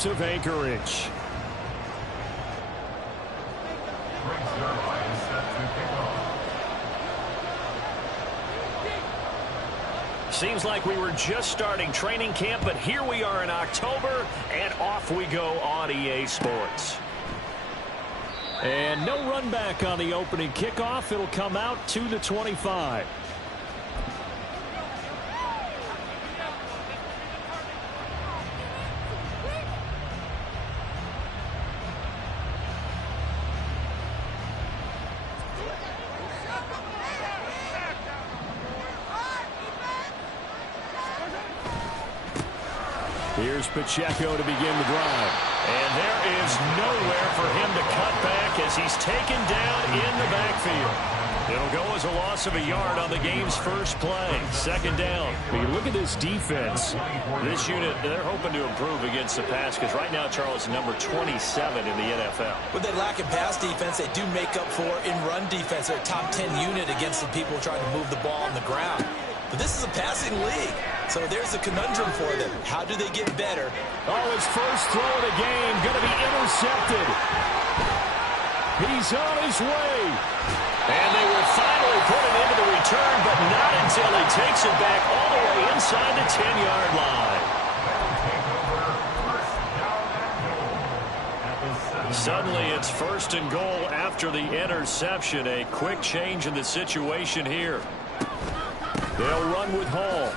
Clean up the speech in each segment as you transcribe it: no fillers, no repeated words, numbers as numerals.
suburbs of Anchorage. Seems like we were just starting training camp, but here we are in October, and off we go on EA Sports. And no run back on the opening kickoff. It'll come out to the 25. Here's Pacheco to begin the drive. And there is nowhere for him to cut back as he's taken down in the backfield. It'll go as a loss of a yard on the game's first play. Second down. When you look at this defense, this unit, they're hoping to improve against the pass because right now, Charles, number 27 in the NFL. With their lack of pass defense, they do make up for in run defense. They're a top 10 unit against the people trying to move the ball on the ground. But this is a passing league, so there's a conundrum for them. How do they get better? Oh, his first throw of the game going to be intercepted. He's on his way. And they will finally put it into the return, but not until he takes it back all the way inside the 10-yard line. Suddenly it's first and goal after the interception. A quick change in the situation here. They'll run with Hall.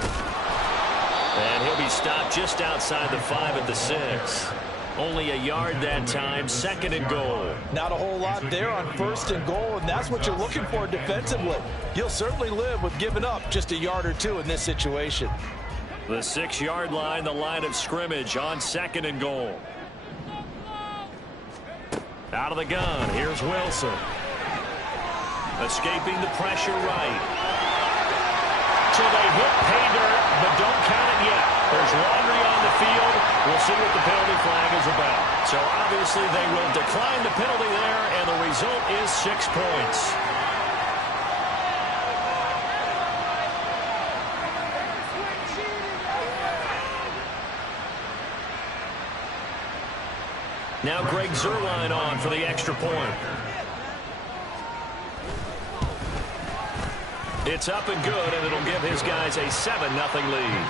And he'll be stopped just outside the 5 at the 6. Only a yard that time, second and goal. Not a whole lot there on first and goal, and that's what you're looking for defensively. You'll certainly live with giving up just a yard or two in this situation. The 6-yard line, the line of scrimmage on second and goal. Out of the gun, here's Wilson. Escaping the pressure right. So they hit pay dirt, but don't count it yet. There's laundry on the field. We'll see what the penalty flag is about. So obviously they will decline the penalty there, and the result is 6 points. Now Greg Zuerlein on for the extra point. It's up and good, and it'll give his guys a 7-0 lead.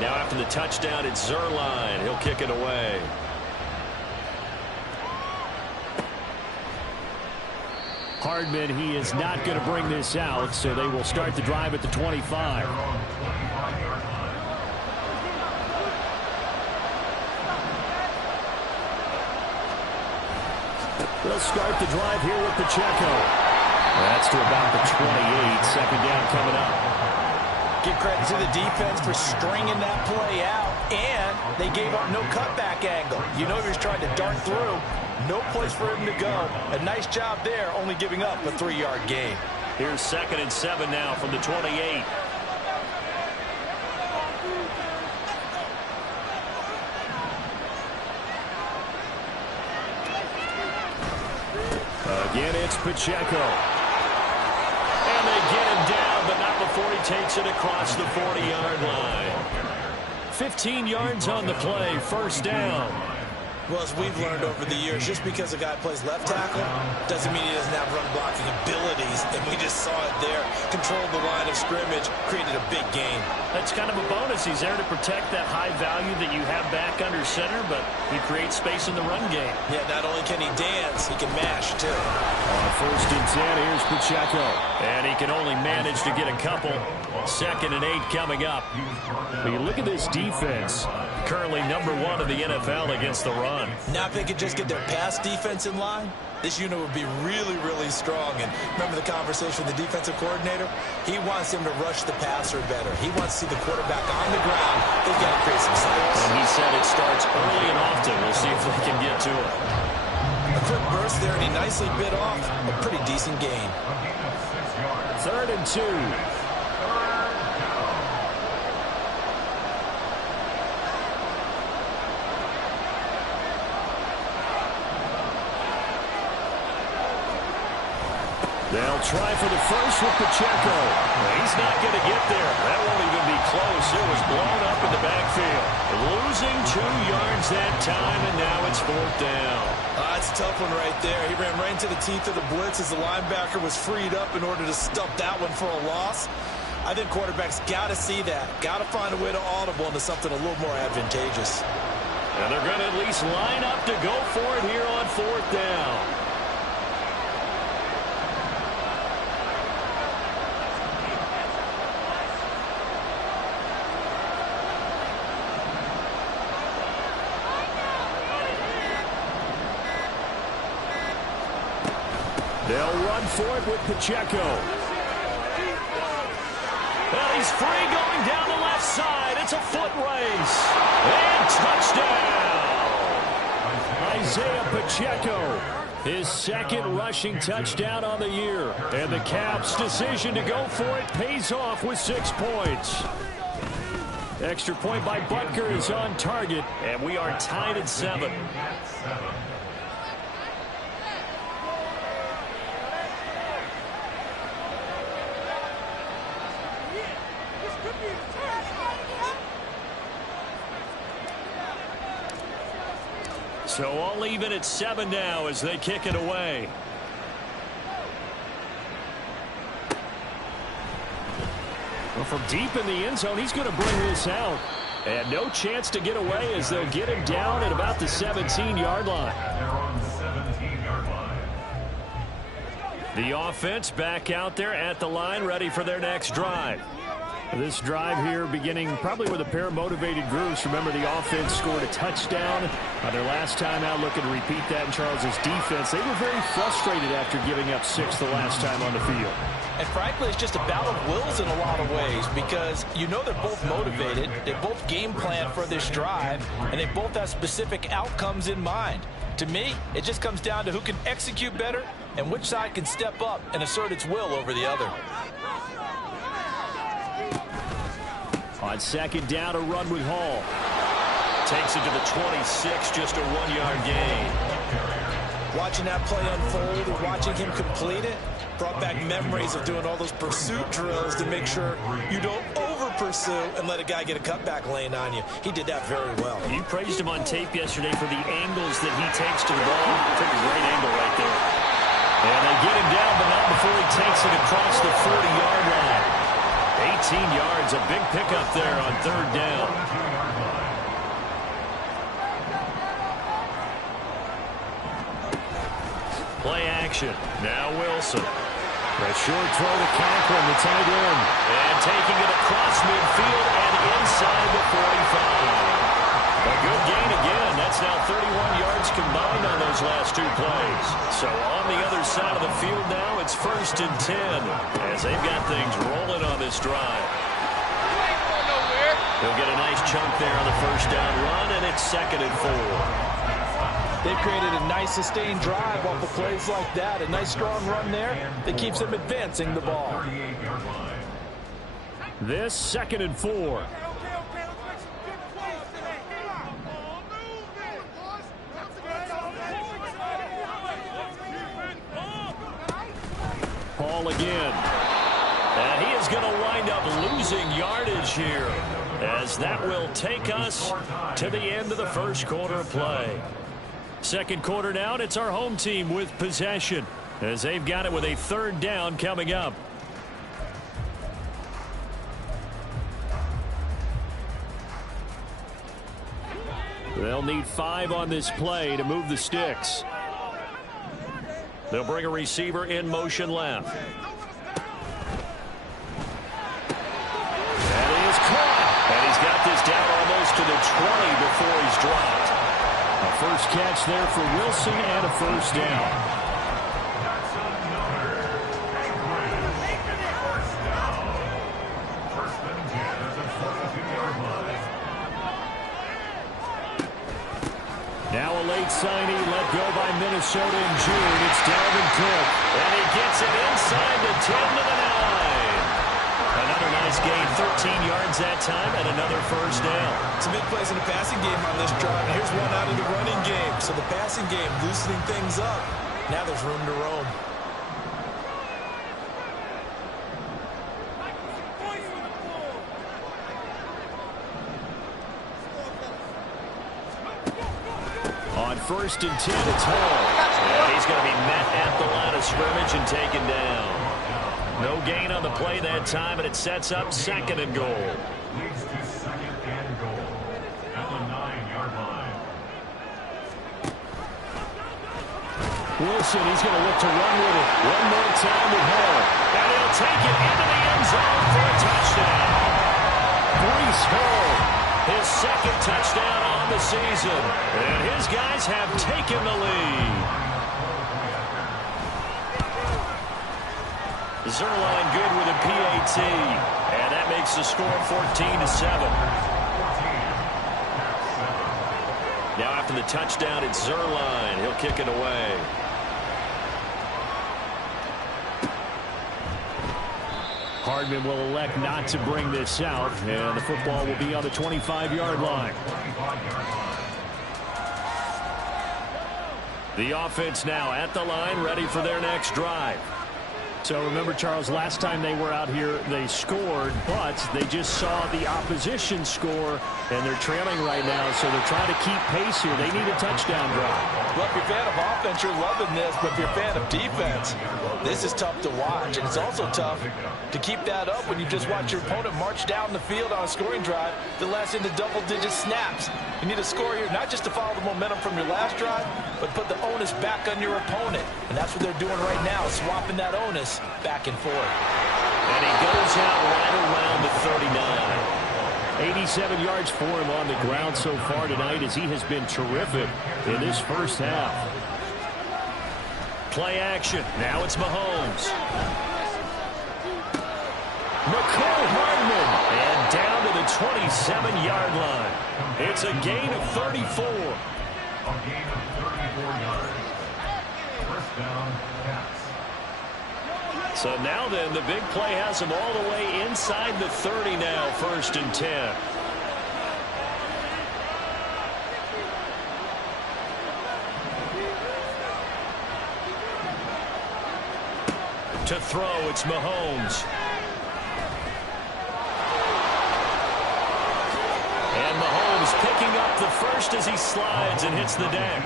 Now after the touchdown, it's Zuerlein. He'll kick it away. Hardman, he is not going to bring this out, so they will start the drive at the 25. They'll start the drive here with Pacheco. That's to about the 28. Second down coming up. Give credit to the defense for stringing that play out, and they gave up no cutback angle. You know he was trying to dart through. No place for him to go. A nice job there, only giving up a 3-yard gain. Here's 2nd and 7 now from the 28. Again, it's Pacheco. And they get him down, but not before he takes it across the 40-yard line. 15 yards on the play, first down. Well, as we've learned over the years, just because a guy plays left tackle doesn't mean he doesn't have run blocking abilities, and we just saw it there. Controlled the line of scrimmage, created a big gain. That's kind of a bonus. He's there to protect that high value that you have back under center, but he creates space in the run game. Yeah, not only can he dance, he can mash, too. On 1st and 10, here's Pacheco. And he can only manage to get a couple. 2nd and 8 coming up. When you look at this defense, currently number 1 in the NFL against the run. Now if they could just get their pass defense in line, this unit would be really, really strong. And remember the conversation with the defensive coordinator? He wants him to rush the passer better. He wants to see the quarterback on the ground. They've got to create some cycles. And he said it starts early and often. We'll see if they can get to it. A quick burst there, and he nicely bit off a pretty decent gain. 3rd and 2. They'll try for the first with Pacheco. He's not going to get there. That won't even be close. It was blown up in the backfield. Losing 2 yards that time, and now it's 4th down. That's a tough one right there. He ran right into the teeth of the blitz as the linebacker was freed up in order to stop that one for a loss. I think quarterbacks got to see that. Got to find a way to audible into something a little more advantageous. And they're going to at least line up to go for it here on 4th down. They'll run for it with Pacheco. Well, he's free going down the left side. It's a foot race. And touchdown. Isaiah Pacheco, his 2nd rushing touchdown on the year. And the Caps' decision to go for it pays off with 6 points. Extra point by Butker is on target. And we are tied at 7. So all even at 7 now as they kick it away. Well, from deep in the end zone, he's going to bring this out. And no chance to get away as they'll get him down at about the 17-yard line. The offense back out there at the line, ready for their next drive. This drive here beginning probably with a pair of motivated groups. Remember, the offense scored a touchdown on their last time out, looking to repeat that in Charles's defense. They were very frustrated after giving up 6 the last time on the field. And frankly, it's just a battle of wills in a lot of ways because you know they're both motivated. They both game plan for this drive, and they both have specific outcomes in mind. To me, it just comes down to who can execute better and which side can step up and assert its will over the other. On 2nd down, a run with Hall. Takes it to the 26, just a 1-yard gain. Watching that play unfold and watching him complete it brought back memories of doing all those pursuit drills to make sure you don't over-pursue and let a guy get a cutback lane on you. He did that very well. You praised him on tape yesterday for the angles that he takes to the ball. Took a great angle right there. And they get him down, but not before he takes it across the 40-yard line. 18 yards, a big pickup there on 3rd down. Play action. Now Wilson. A short throw to Conklin, the tight end. And taking it across midfield and inside the 45. A good gain again. That's now 31 yards combined on those last 2 plays. So on the other side of the field now, it's 1st and 10 as they've got things rolling on this drive. They'll get a nice chunk there on the 1st down run, and it's 2nd and 4. They've created a nice sustained drive off of plays like that. A nice strong run there that keeps them advancing the ball. This 2nd and 4. Paul again. And he is going to wind up losing yardage here as that will take us to the end of the 1st quarter of play. 2nd quarter now, and it's our home team with possession as they've got it with a 3rd down coming up. They'll need 5 on this play to move the sticks. They'll bring a receiver in motion left. That is caught. And he's got this down almost to the 20 before he's dropped. A first catch there for Wilson and a 1st down. Now a late signee let go by Minnesota in June. It's Dalvin Cook. And he gets it inside the 10 to the 9. Another nice gain, 13 yards that time, and another 1st down. Some big plays in the passing game on this drive. Here's one out of the running game. So the passing game loosening things up. Now there's room to roam. first and 10. It's Hall. And he's going to be met at the line of scrimmage and taken down. No gain on the play that time, and it sets up second and goal. Leads to second and goal at the 9-yard line. Wilson, he's going to look to run with it. One more time with Hall. And he'll take it into the end zone for a touchdown. Breece Hall, his second touchdown on the season. And his guys have taken the lead. Zerline good with a PAT. And that makes the score 14-7. Now after the touchdown, it's Zerline. He'll kick it away. Hardman will elect not to bring this out, and the football will be on the 25-yard line. The offense now at the line, ready for their next drive. So remember, Charles, last time they were out here, they scored, but they just saw the opposition score, and they're trailing right now, so they're trying to keep pace here. They need a touchdown drive. Well, if you're a fan of offense, you're loving this, but if you're a fan of defense, this is tough to watch, and it's also tough to keep that up when you just watch your opponent march down the field on a scoring drive that lasts into double-digit snaps. You need a score here, not just to follow the momentum from your last drive, but put the onus back on your opponent. And that's what they're doing right now, swapping that onus back and forth. And he goes out right around the 39. 87 yards for him on the ground so far tonight, as he has been terrific in this first half. Play action. Now it's Mahomes. McCole Hardman. And down to the 27-yard line. It's a gain of 34. A gain of 34 yards. First down, pass. So now then, the big play has him all the way inside the 30 now, first and 10. To throw, it's Mahomes. And Mahomes picking up the first as he slides and hits the deck.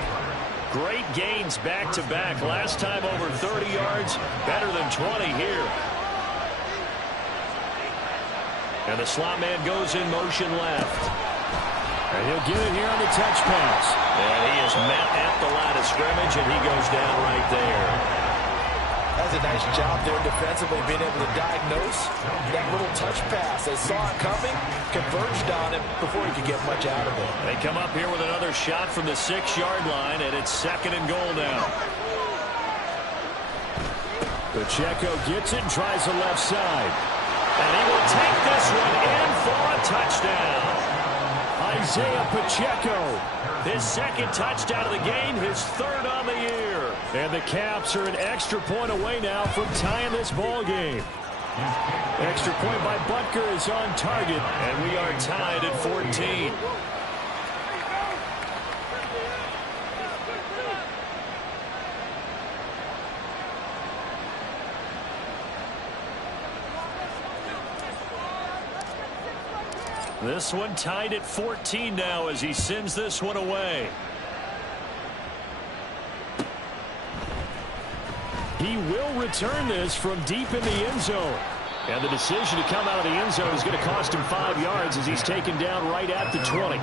Great gains back-to-back. Last time over 30 yards, better than 20 here. And the slot man goes in motion left. And he'll get it here on the touch pass. And he is met at the line of scrimmage, and he goes down right there. That's a nice job there defensively, being able to diagnose that little touch pass. They saw it coming, converged on him before he could get much out of it. They come up here with another shot from the 6-yard line, and it's second and goal now. Pacheco gets it and tries the left side. And he will take this one in for a touchdown. Isaiah Pacheco, his second touchdown of the game, his third on the year. And the Caps are an extra point away now from tying this ball game. Extra point by Butker is on target, and we are tied at 14. This one tied at 14 now as he sends this one away. He will return this from deep in the end zone. And the decision to come out of the end zone is going to cost him 5 yards as he's taken down right at the 20.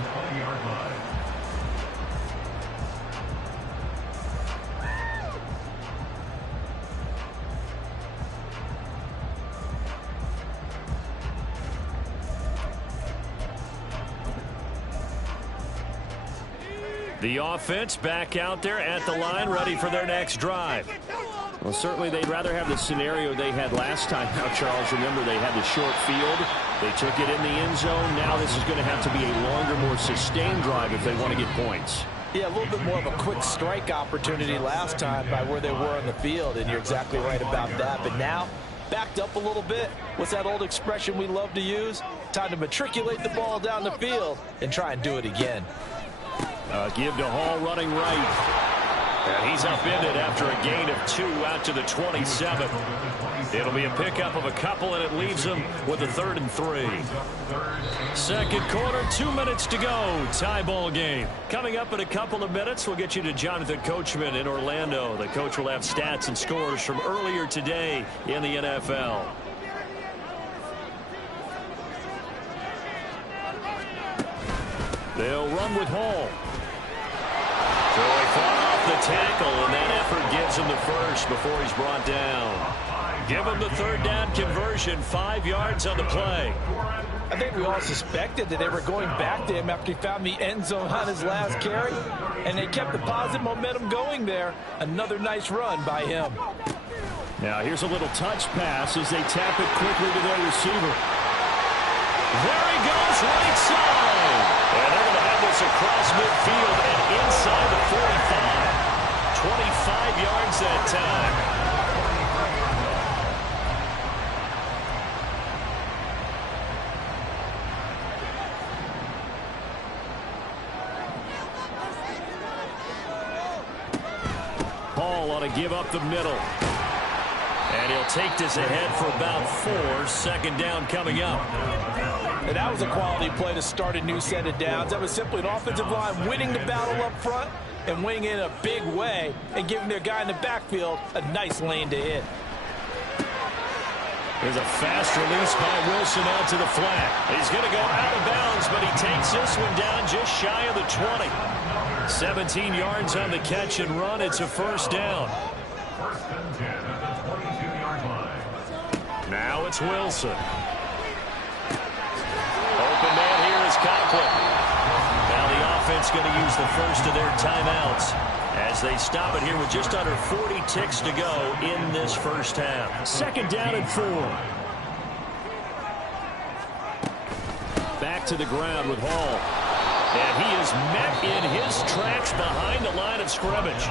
The offense back out there at the line, ready for their next drive. Well, certainly they'd rather have the scenario they had last time. Now, Charles, remember they had the short field. They took it in the end zone. Now this is going to have to be a longer, more sustained drive if they want to get points. Yeah, a little bit more of a quick strike opportunity last time by where they were on the field, and you're exactly right about that. But now, backed up a little bit. What's that old expression we love to use? Time to matriculate the ball down the field and try and do it again. Give to Hall running right. And he's upended after a gain of 2 out to the 27. It'll be a pickup of a couple, and it leaves them with a 3rd and 3. Second quarter, 2 minutes to go. Tie ball game. Coming up in a couple of minutes, we'll get you to Jonathan Coachman in Orlando. The coach will have stats and scores from earlier today in the NFL. They'll run with Hall. Throwing far off the tackle, and that effort gives him the first before he's brought down. Give him the 3rd down conversion, 5 yards on the play. I think we all suspected that they were going back to him after he found the end zone on his last carry, and they kept the positive momentum going there. Another nice run by him. Now here's a little touch pass as they tap it quickly to their receiver. There he goes, right side. And they're going to have this across midfield and inside the 45. 25 yards that time. Hall ought to give up the middle. And he'll take this ahead for about 4. 2nd down coming up. And that was a quality play to start a new set of downs. That was simply an offensive line winning the battle up front and winning in a big way and giving their guy in the backfield a nice lane to hit. There's a fast release by Wilson out to the flat. He's going to go out of bounds, but he takes this one down just shy of the 20. 17 yards on the catch and run. It's a 1st down. 1st and 10 at the 22-yard line. Now it's Wilson. Open man here is Conklin. Now the offense going to use the first of their timeouts as they stop it here with just under 40 ticks to go in this first half. 2nd down and 4. Back to the ground with Hall. And he is met in his tracks behind the line of scrimmage.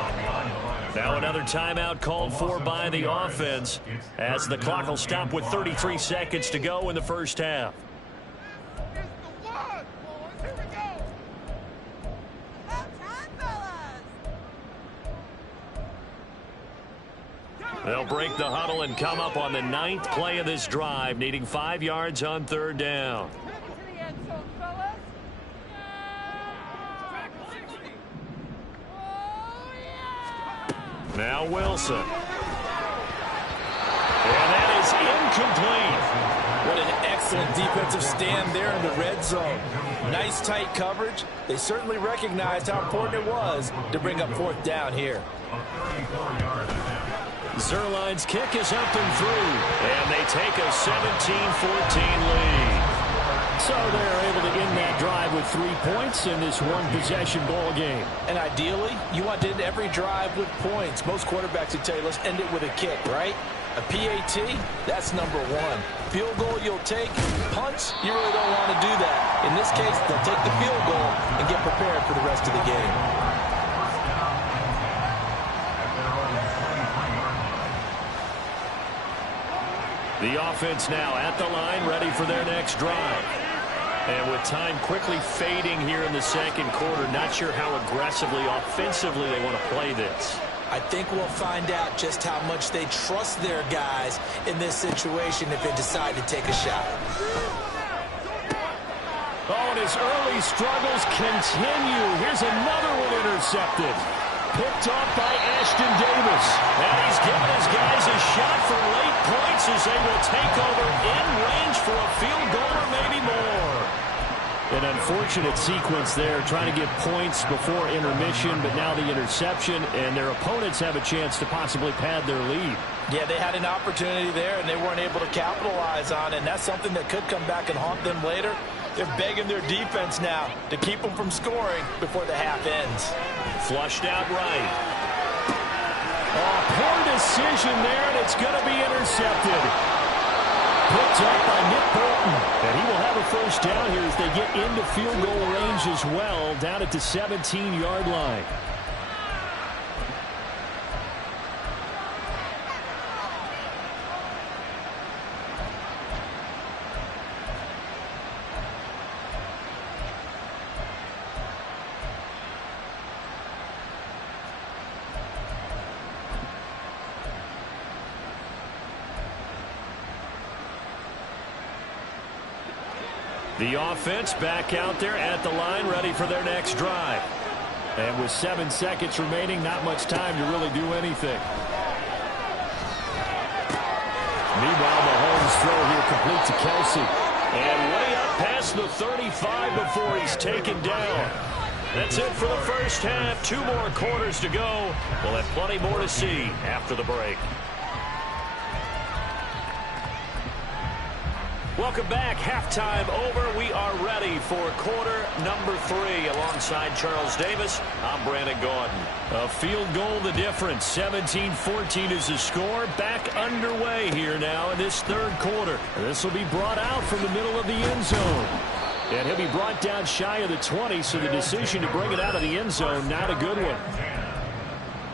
Now another timeout called for by the offense as the clock will stop with 33 seconds to go in the first half. They'll break the huddle and come up on the 9th play of this drive, needing 5 yards on 3rd down. Now Wilson. And that is incomplete. What an excellent defensive stand there in the red zone. Nice tight coverage. They certainly recognized how important it was to bring up 4th down here. Zerline's kick is up and through. And they take a 17-14 lead. So they're able to end that drive with 3 points in this one-possession ball game. And ideally, you want to end every drive with points. Most quarterbacks would tell you, let's end it with a kick, right? A PAT, that's number 1. Field goal you'll take. Punts, you really don't want to do that. In this case, they'll take the field goal and get prepared for the rest of the game. The offense now at the line, ready for their next drive. And with time quickly fading here in the second quarter, not sure how aggressively, offensively they want to play this. I think we'll find out just how much they trust their guys in this situation if they decide to take a shot. Oh, and his early struggles continue. Here's another one intercepted. Picked off by Ashton Davis. And he's giving his guys a shot for late points as they will take over in range for a field goal or maybe more. An unfortunate sequence there, trying to get points before intermission, but now the interception, and their opponents have a chance to possibly pad their lead. Yeah, they had an opportunity there, and they weren't able to capitalize on it, and that's something that could come back and haunt them later. They're begging their defense now to keep them from scoring before the half ends. Flushed out right. Oh, poor decision there, and it's going to be intercepted. Picked up by Nick Bolton. And he will have a first down here as they get into field goal range as well, down at the 17-yard line. The offense back out there at the line, ready for their next drive. And with 7 seconds remaining, not much time to really do anything. Meanwhile, Mahomes' throw here complete to Kelsey. And way up past the 35 before he's taken down. That's it for the first half. 2 more quarters to go. We'll have plenty more to see after the break. Welcome back. Halftime over. We are ready for quarter number 3. Alongside Charles Davis, I'm Brandon Gaudin. A field goal the difference. 17-14 is the score. Back underway here now in this third quarter. This will be brought out from the middle of the end zone. And he'll be brought down shy of the 20, so the decision to bring it out of the end zone, not a good one.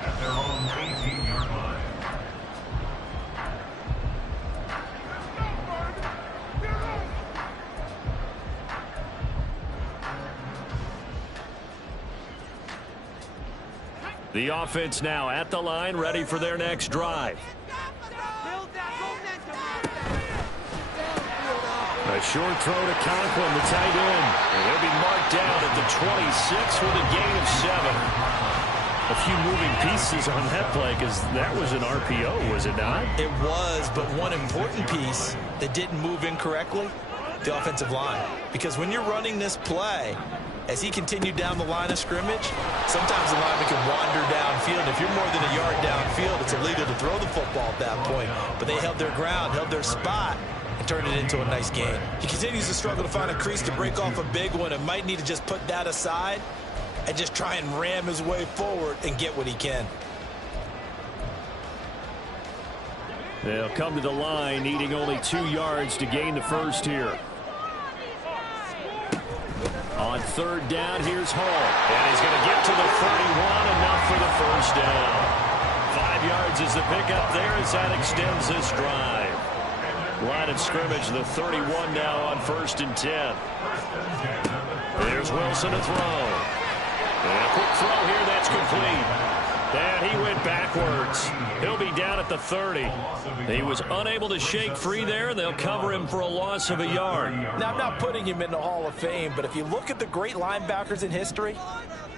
At their own 18-yard line. The offense now at the line, ready for their next drive. A short throw to Conklin, the tight end. And he'll be marked down at the 26 with a gain of 7. A few moving pieces on that play, because that was an RPO, was it not? It was, but one important piece that didn't move incorrectly, the offensive line. Because when you're running this play, as he continued down the line of scrimmage, sometimes the lineman can wander downfield. If you're more than a yard downfield, it's illegal to throw the football at that point. But they held their ground, held their spot, and turned it into a nice game. He continues to struggle to find a crease to break off a big one and might need to just put that aside and just try and ram his way forward and get what he can. They'll come to the line, needing only 2 yards to gain the first here. On third down, here's Hall. And he's going to get to the 31, enough for the first down. 5 yards is the pickup there as that extends this drive. Line of scrimmage, the 31 now on 1st and 10. There's Wilson to throw. And a quick throw here, that's complete. And he went backwards. He'll be down at the 30. He was unable to shake free there, and they'll cover him for a loss of a yard. Now, I'm not putting him in the Hall of Fame, but if you look at the great linebackers in history,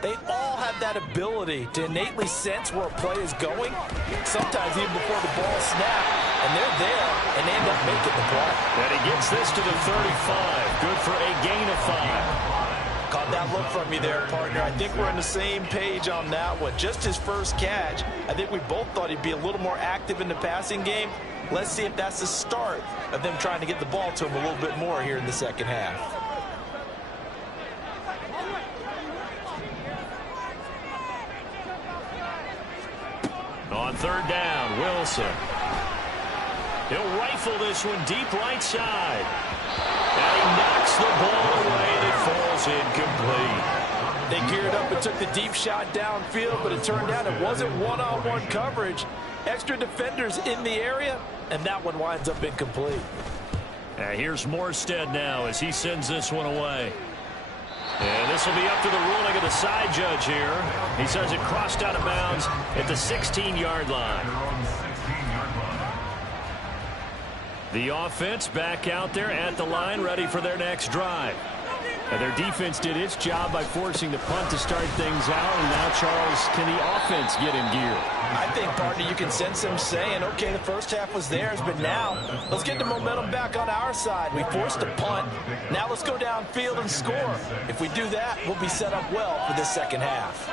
they all have that ability to innately sense where a play is going, sometimes even before the ball snaps, and they're there, and they end up making the play. And he gets this to the 35. Good for a gain of 5. Caught that look from you there, partner. I think we're on the same page on that one. Just his first catch. I think we both thought he'd be a little more active in the passing game. Let's see if that's the start of them trying to get the ball to him a little bit more here in the second half. On third down, Wilson. He'll rifle this one deep right side. And he knocks the ball away, and it falls incomplete. They geared up and took the deep shot downfield, but it turned out it wasn't one-on-one coverage. Extra defenders in the area, and that one winds up incomplete. Here's Morstead now as he sends this one away. And this will be up to the ruling of the side judge here. He says it crossed out of bounds at the 16-yard line. The offense back out there at the line, ready for their next drive. And their defense did its job by forcing the punt to start things out. And now, Charles, can the offense get in gear? I think, partner, you can sense them saying, okay, the first half was theirs, but now let's get the momentum back on our side. We forced a punt. Now let's go downfield and score. If we do that, we'll be set up well for this second half.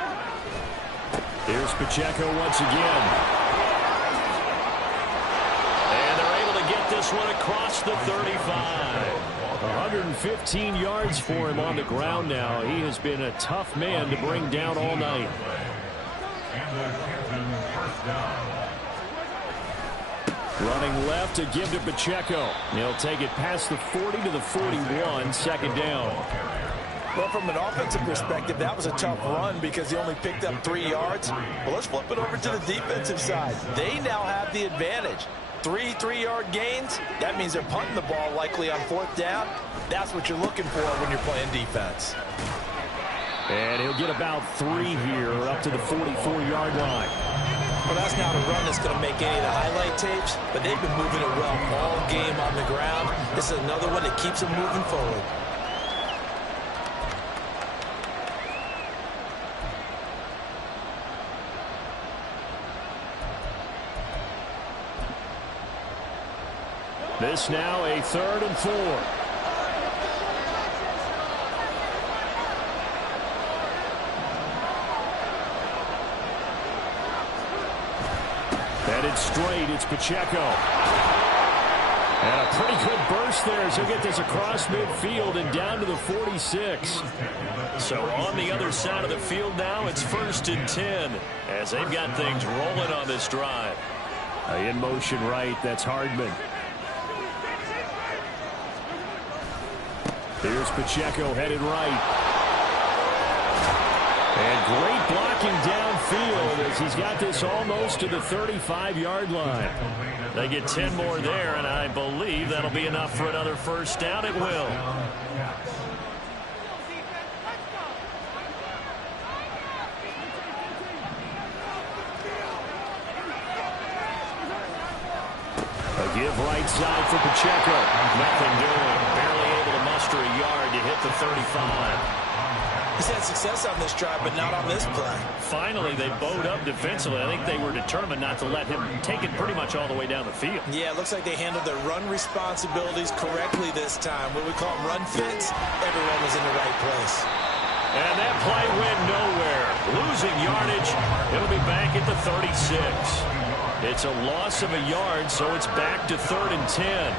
Here's Pacheco once again. And they're able to get this one across the 35. 115 yards for him on the ground now. He has been a tough man to bring down all night. Running left to give to Pacheco. He'll take it past the 40 to the 41, second down. Well, from an offensive perspective, that was a tough run because he only picked up 3 yards. Well, let's flip it over to the defensive side. They now have the advantage. 3 3-yard gains, that means they're punting the ball likely on 4th down. That's what you're looking for when you're playing defense. And he'll get about 3 here up to the 44-yard line. Well, that's not a run that's going to make any of the highlight tapes, but they've been moving it well all game on the ground. This is another one that keeps them moving forward. This now a 3rd and 4. Headed straight, it's Pacheco. And a pretty good burst there as he'll get this across midfield and down to the 46. So on the other side of the field now, it's 1st and 10 as they've got things rolling on this drive. In motion right, that's Hardman. Here's Pacheco headed right. And great blocking downfield as he's got this almost to the 35-yard line. They get 10 more there, and I believe that'll be enough for another 1st down. It will. A give right side for Pacheco. Nothing doing. Barely able to muster a yard to hit the 35. He's had success on this drive, but not on this play. Finally, they bowed up defensively. I think they were determined not to let him take it pretty much all the way down the field. Yeah, it looks like they handled their run responsibilities correctly this time. What we call them run fits, everyone was in the right place. And that play went nowhere. Losing yardage. It'll be back at the 36. It's a loss of a yard, so it's back to 3rd and 10.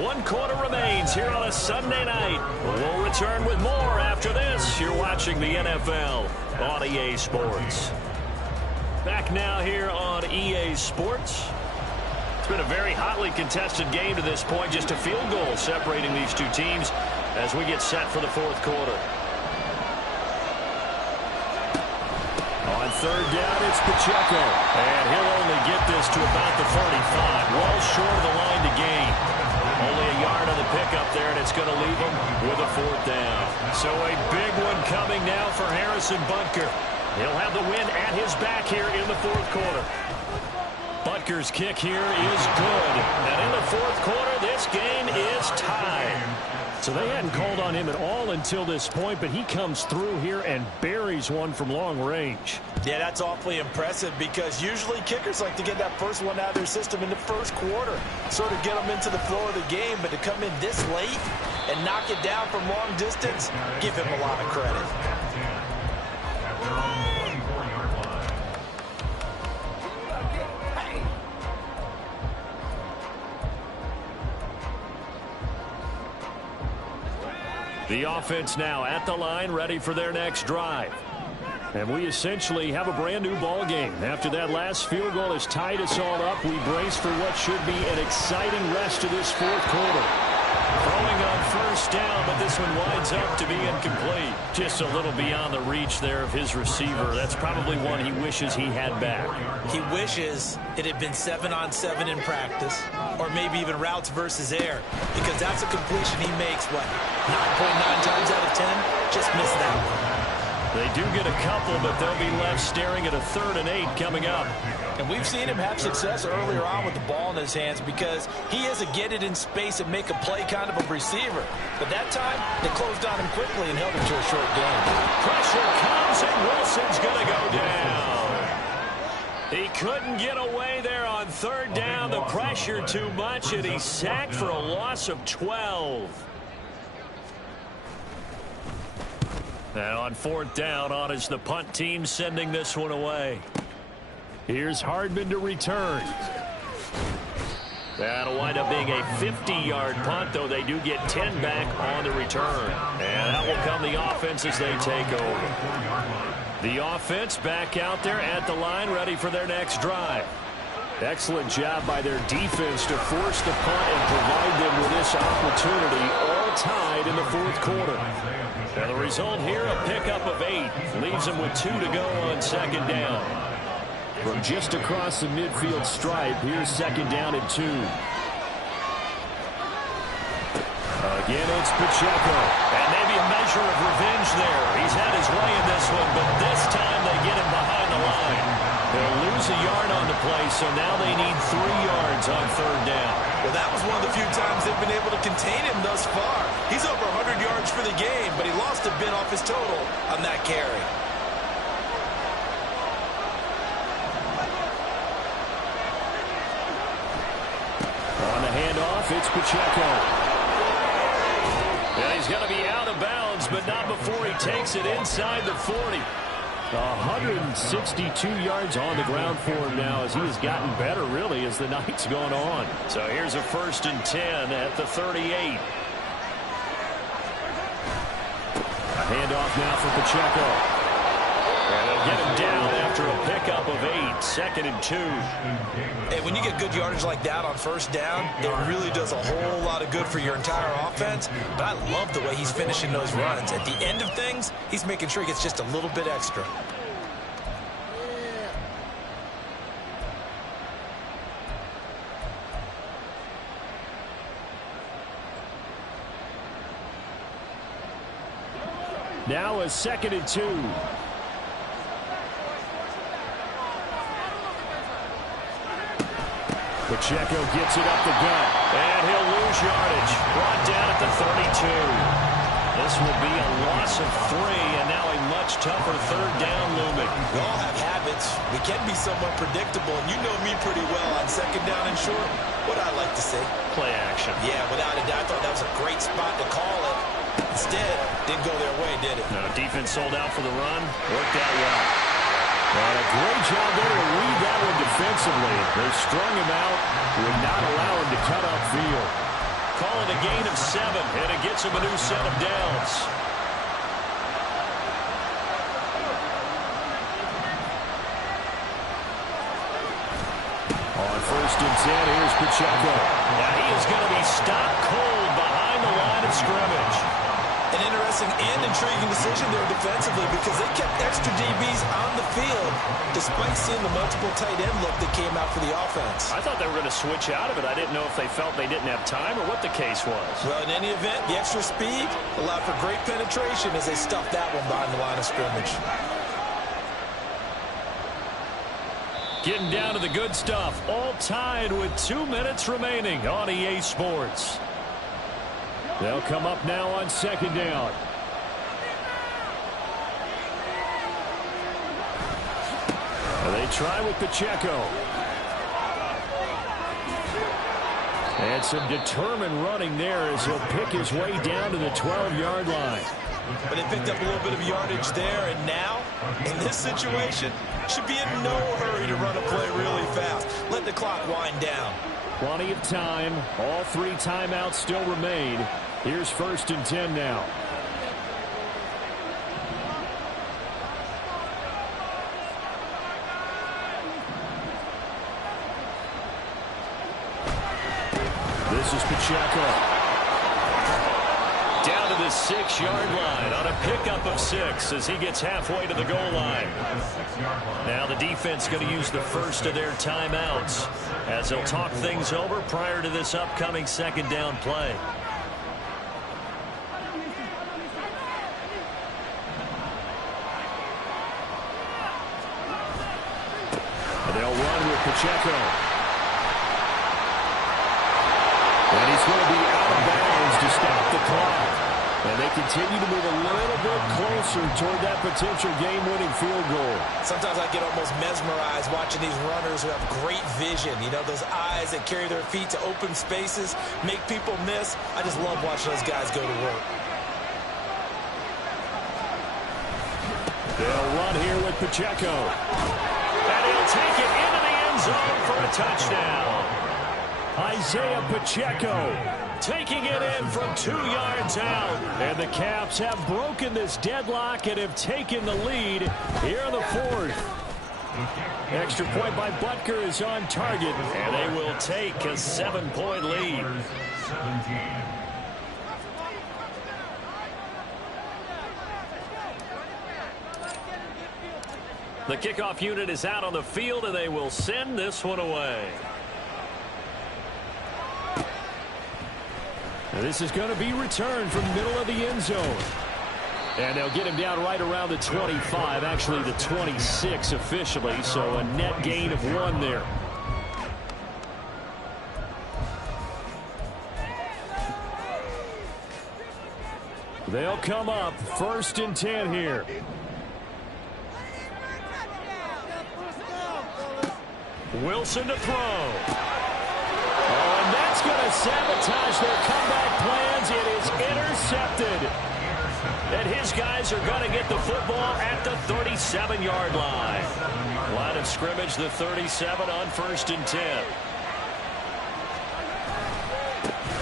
One quarter remains here on a Sunday night. We'll return with more after this. You're watching the NFL on EA Sports. Back now here on EA Sports. It's been a very hotly contested game to this point. Just a field goal separating these two teams as we get set for the 4th quarter. On 3rd down, it's Pacheco. And he'll only get this to about the 35. Well short of the line to gain. Only a yard on the pickup there, and it's going to leave him with a 4th down. So a big one coming now for Harrison Butker. He'll have the win at his back here in the 4th quarter. Butker's kick here is good. And in the 4th quarter, this game is tied. So they hadn't called on him at all until this point, but he comes through here and buries one from long range. Yeah, that's awfully impressive because usually kickers like to get that first one out of their system in the 1st quarter, sort of get them into the flow of the game, but to come in this late and knock it down from long distance, give him a lot of credit. The offense now at the line, ready for their next drive. And we essentially have a brand new ball game. After that last field goal has tied us all up, we brace for what should be an exciting rest of this 4th quarter. Throwing on 1st down, but this one winds up to be incomplete. Just a little beyond the reach there of his receiver. That's probably one he wishes he had back. He wishes it had been 7-on-7 in practice, or maybe even routes versus air, because that's a completion he makes, what, 9.9 times out of 10? Just missed that one. They do get a couple, but they'll be left staring at a 3rd and 8 coming up. And we've seen him have success earlier on with the ball in his hands because he is a get it in space and make a play kind of a receiver. But that time, they closed on him quickly and held him to a short game. Pressure comes, and Wilson's going to go down. He couldn't get away there on 3rd down. The pressure too much, and he's sacked for a loss of 12. And on 4th down, on is the punt team sending this one away. Here's Hardman to return. That'll wind up being a 50-yard punt, though they do get 10 back on the return. And that will come the offense as they take over. The offense back out there at the line, ready for their next drive. Excellent job by their defense to force the punt and provide them with this opportunity, all tied in the 4th quarter. And the result here, a pickup of 8. Leaves them with 2 to go on 2nd down. From just across the midfield stripe, here's 2nd down and 2. Again, it's Pacheco. And maybe a measure of revenge there. He's had his way in this one, but this time they get him behind the line. They'll lose a yard on the play, so now they need 3 yards on 3rd down. Well, that was one of the few times they've been able to contain him thus far. He's over 100 yards for the game, but he lost a bit off his total on that carry. On the handoff, it's Pacheco. And he's going to be out of bounds, but not before he takes it inside the 40. 162 yards on the ground for him now as he has gotten better, really, as the night's gone on. So here's a 1st and 10 at the 38. A handoff now for Pacheco. And they'll get him down after a pickup of 8, 2nd and 2. Hey, when you get good yardage like that on 1st down, it really does a whole lot of good for your entire offense. But I love the way he's finishing those runs. At the end of things, he's making sure he gets just a little bit extra. Now a 2nd and 2. Pacheco gets it up the gut, and he'll lose yardage. Brought down at the 32. This will be a loss of 3, and now a much tougher 3rd down looming. We all have habits. We can be somewhat predictable, and you know me pretty well on 2nd down and short. What I like to see? Play action. Yeah, without a doubt, I thought that was a great spot to call it. Instead, didn't go their way, did it? No, defense sold out for the run. Worked out well. And a great job there to read that one defensively. They strung him out, would not allow him to cut upfield. Call it a gain of 7, and it gets him a new set of downs. On 1st and 10, here's Pacheco. Now he is going to be stopped cold behind the line of scrimmage. An interesting and intriguing decision there defensively because they kept extra DBs on the field despite seeing the multiple tight end look that came out for the offense. I thought they were going to switch out of it. I didn't know if they felt they didn't have time or what the case was. Well, in any event, the extra speed allowed for great penetration as they stuffed that one behind the line of scrimmage. Getting down to the good stuff, all tied with 2 minutes remaining on EA Sports. They'll come up now on 2nd down. And they try with Pacheco. And some determined running there as he'll pick his way down to the 12-yard line. But they picked up a little bit of yardage there, and now, in this situation, should be in no hurry to run a play really fast. Let the clock wind down. Plenty of time. All 3 timeouts still remain. Here's 1st and 10 now. This is Pacheco. Down to the 6-yard line on a pickup of 6 as he gets halfway to the goal line. Now the defense going to use the first of their timeouts as they'll talk things over prior to this upcoming 2nd down play. And they'll run with Pacheco. And he's going to be out of bounds to stop the clock. And they continue to move a little bit closer toward that potential game-winning field goal. Sometimes I get almost mesmerized watching these runners who have great vision. You know, those eyes that carry their feet to open spaces, make people miss. I just love watching those guys go to work. They'll run here with Pacheco. And he'll take it into the end zone for a touchdown. Isaiah Pacheco taking it in from 2 yards out. And the Caps have broken this deadlock and have taken the lead here in the 4th. Extra point by Butker is on target, and they will take a 7-point lead. The kickoff unit is out on the field, and they will send this one away. And this is going to be returned from the middle of the end zone. And they'll get him down right around the 25, actually the 26 officially, so a net gain of 1 there. They'll come up 1st and 10 here. Wilson to throw. Oh, and that's going to sabotage their comeback plans. It is intercepted. And his guys are going to get the football at the 37-yard line. Line of scrimmage, the 37 on 1st and 10.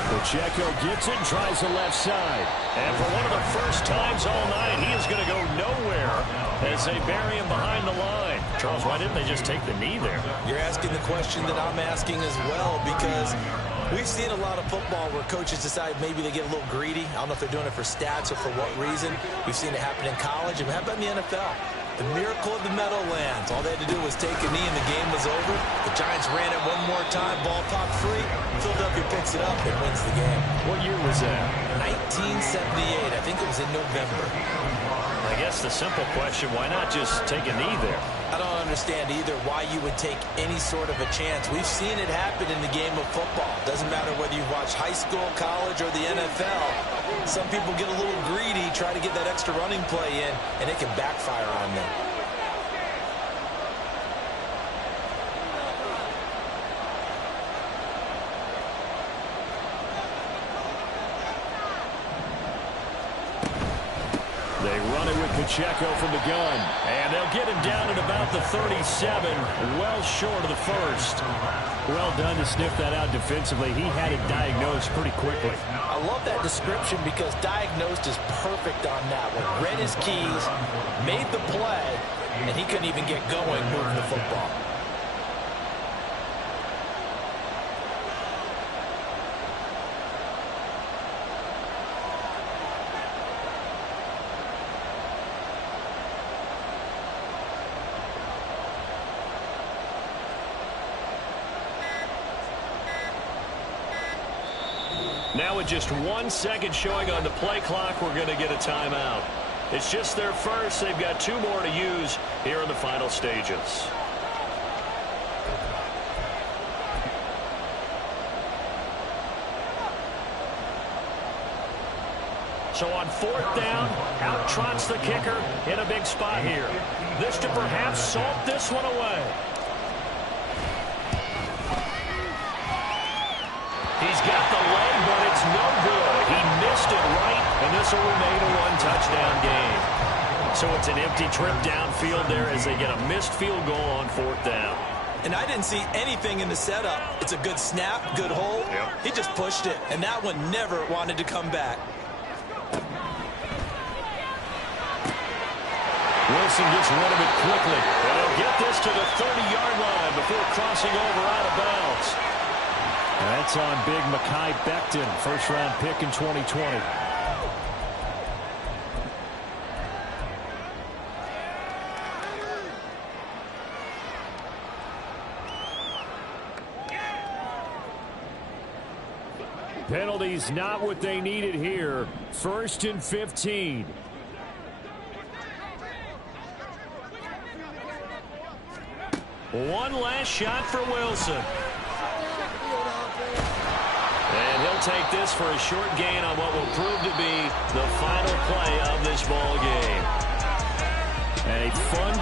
Pacheco gets it, tries the left side. And for one of the first times all night, he is going to go nowhere as they bury him behind the line. Charles, why didn't they just take the knee there? You're asking the question that I'm asking as well, because we've seen a lot of football where coaches decide maybe they get a little greedy. I don't know if they're doing it for stats or for what reason. We've seen it happen in college, and how about in the NFL? The miracle of the Meadowlands. All they had to do was take a knee and the game was over. The Giants ran it one more time. Ball popped free. Philadelphia picks it up and wins the game. What year was that? 1978. I think it was in November. I guess the simple question, why not just take a knee there? I don't understand either why you would take any sort of a chance. We've seen it happen in the game of football. Doesn't matter whether you watch high school, college, or the NFL. Some people get a little greedy, try to get that extra running play in, and it can backfire on them. They run it with Pacheco from the gun. And they'll get him down at about the 37, well short of the first. Well done to sniff that out defensively. He had it diagnosed pretty quickly. I love that description because diagnosed is perfect on that one. Read his keys, made the play, and he couldn't even get going moving the football. Now with just 1 second showing on the play clock, we're going to get a timeout. It's just their first. They've got 2 more to use here in the final stages. So on 4th down, out trots the kicker in a big spot here. This to perhaps salt this one away. He's got the leg, but it's no good. He missed it right, and this will remain a 1-touchdown game. So it's an empty trip downfield there as they get a missed field goal on 4th down. And I didn't see anything in the setup. It's a good snap, good hold. Yep. He just pushed it, and that one never wanted to come back. Wilson gets rid of it quickly. And he'll get this to the 30-yard line before crossing over out of bounds. That's on big Mekhi Becton, first-round pick in 2020. Penalties not what they needed here. 1st and 15. One last shot for Wilson. And he'll take this for a short gain on what will prove to be the final play of this ball game. And a fun